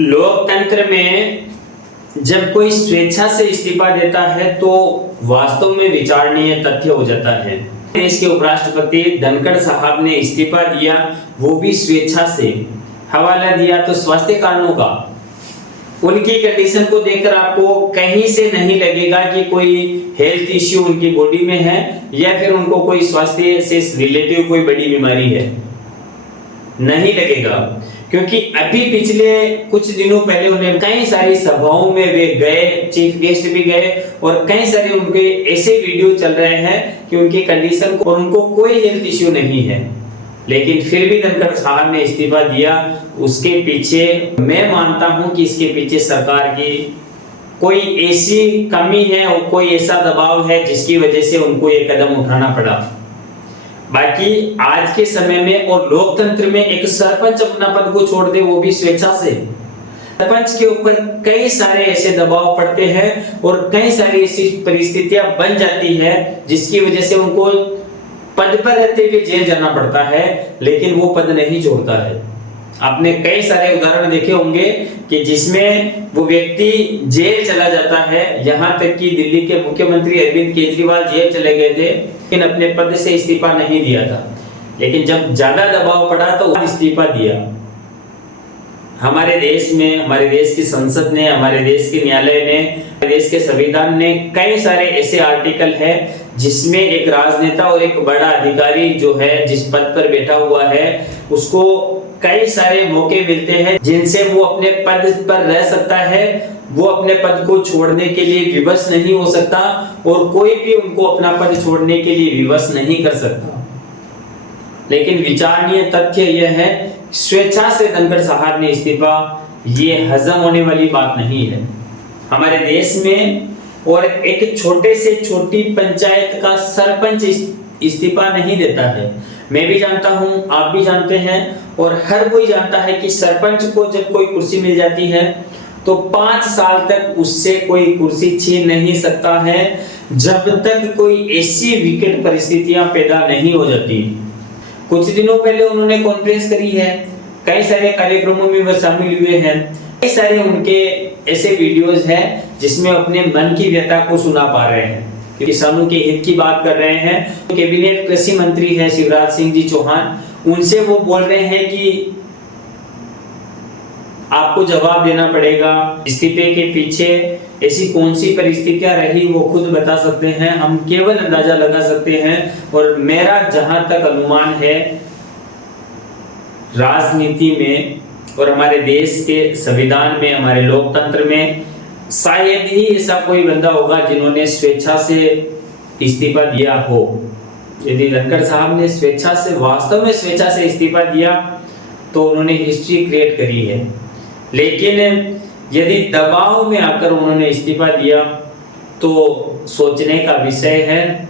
लोकतंत्र में जब कोई स्वेच्छा से इस्तीफा देता है तो वास्तव में विचारणीय तथ्य हो जाता है। देश के उपराष्ट्रपति धनखड़ साहब ने इस्तीफा दिया, वो भी स्वेच्छा से। हवाला दिया तो स्वास्थ्य कारणों का। उनकी कंडीशन को देखकर आपको कहीं से नहीं लगेगा कि कोई हेल्थ इश्यू उनकी बॉडी में है या फिर उनको कोई स्वास्थ्य से रिलेटिव कोई बड़ी बीमारी है, नहीं लगेगा। क्योंकि अभी पिछले कुछ दिनों पहले उन्हें कई सारी सभाओं में वे गए, चीफ गेस्ट भी गए और कई सारे उनके ऐसे वीडियो चल रहे हैं कि उनकी कंडीशन को, उनको कोई हेल्थ इश्यू नहीं है, लेकिन फिर भी धनखड़ साहब ने इस्तीफा दिया। उसके पीछे मैं मानता हूं कि इसके पीछे सरकार की कोई ऐसी कमी है और कोई ऐसा दबाव है जिसकी वजह से उनको ये कदम उठाना पड़ा। बाकी आज के समय में और लोकतंत्र में एक सरपंच अपना पद को छोड़ दे, वो भी स्वेच्छा से। सरपंच के ऊपर कई सारे ऐसे दबाव पड़ते हैं और कई सारी ऐसी परिस्थितियां बन जाती है जिसकी वजह से उनको पद पर रहते हुए जेल जाना पड़ता है, लेकिन वो पद नहीं छोड़ता है। आपने कई सारे उदाहरण देखे होंगे कि जिसमें वो व्यक्ति जेल चला जाता है। यहाँ तक कि दिल्ली के मुख्यमंत्री अरविंद केजरीवाल जेल चले गए थे, लेकिन अपने पद से इस्तीफा नहीं दिया था। लेकिन जब ज्यादा दबाव पड़ा तो इस्तीफा दिया। हमारे देश में, हमारे देश की संसद ने, हमारे देश के न्यायालय ने, हमारे देश के संविधान ने कई सारे ऐसे आर्टिकल है जिसमें एक राजनेता और एक बड़ा अधिकारी जो है, जिस पद पर बैठा हुआ है, उसको कई सारे मौके मिलते हैं जिनसे वो अपने पद पर रह सकता है। वो अपने पद को छोड़ने के लिए विवश नहीं हो सकता और कोई भी उनको अपना पद छोड़ने के लिए विवश नहीं कर सकता। लेकिन विचारणीय तथ्य यह है, स्वेच्छा से धनखड़ साहब ने इस्तीफा, ये हजम होने वाली बात नहीं है हमारे देश में। और एक छोटे से छोटी पंचायत का सरपंच इस्तीफा नहीं देता है। मैं भी जानता हूं, आप भी जानते हैं और हर कोई जानता है कि सरपंच को जब कोई कुर्सी मिल जाती है तो 5 साल तक उससे कोई कुर्सी छीन नहीं सकता है, जब तक कोई ऐसी विकट परिस्थितियां पैदा नहीं हो जाती। कुछ दिनों पहले उन्होंने कॉन्फ्रेंस करी है, कई सारे कार्यक्रमों में वह शामिल हुए हैं। कई सारे उनके ऐसे वीडियोस हैं जिसमें अपने मन की व्यथा को सुना पा रहे हैं, किसानों के हित की बात कर रहे हैं। कैबिनेट कृषि मंत्री है शिवराज सिंह जी चौहान, उनसे वो बोल रहे हैं कि आपको जवाब देना पड़ेगा। इस्तीफे के पीछे ऐसी कौन सी परिस्थितियां रही वो खुद बता सकते हैं, हम केवल अंदाजा लगा सकते हैं। और मेरा जहां तक अनुमान है, राजनीति में और हमारे देश के संविधान में, हमारे लोकतंत्र में शायद ही ऐसा कोई बंदा होगा जिन्होंने स्वेच्छा से इस्तीफा दिया हो। यदि धनखड़ साहब ने स्वेच्छा से, वास्तव में स्वेच्छा से इस्तीफा दिया तो उन्होंने हिस्ट्री क्रिएट करी है। लेकिन यदि दबाव में आकर उन्होंने इस्तीफा दिया तो सोचने का विषय है,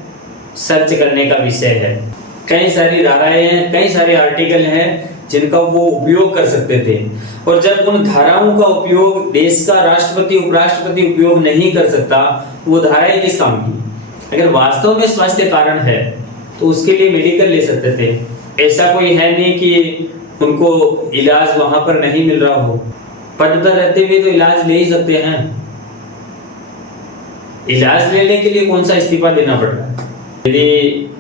सर्च करने का विषय है। कई सारी धाराएं हैं, कई सारे आर्टिकल हैं जिनका वो उपयोग कर सकते थे, और जब उन धाराओं का उपयोग देश का राष्ट्रपति, उपराष्ट्रपति उपयोग नहीं कर सकता, वो धाराएं किस काम की? अगर वास्तव में स्वास्थ्य कारण है तो उसके लिए मेडिकल ले सकते थे। ऐसा कोई है नहीं कि उनको इलाज वहां पर नहीं मिल रहा हो। पद पर रहते हुए तो इलाज ले ही सकते हैं। इलाज लेने के लिए कौन सा इस्तीफा देना पड़ रहा है? यदि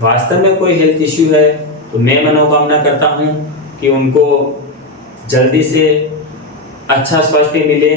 वास्तव में कोई हेल्थ इश्यू है तो मैं मनोकामना करता हूं कि उनको जल्दी से अच्छा स्वास्थ्य मिले,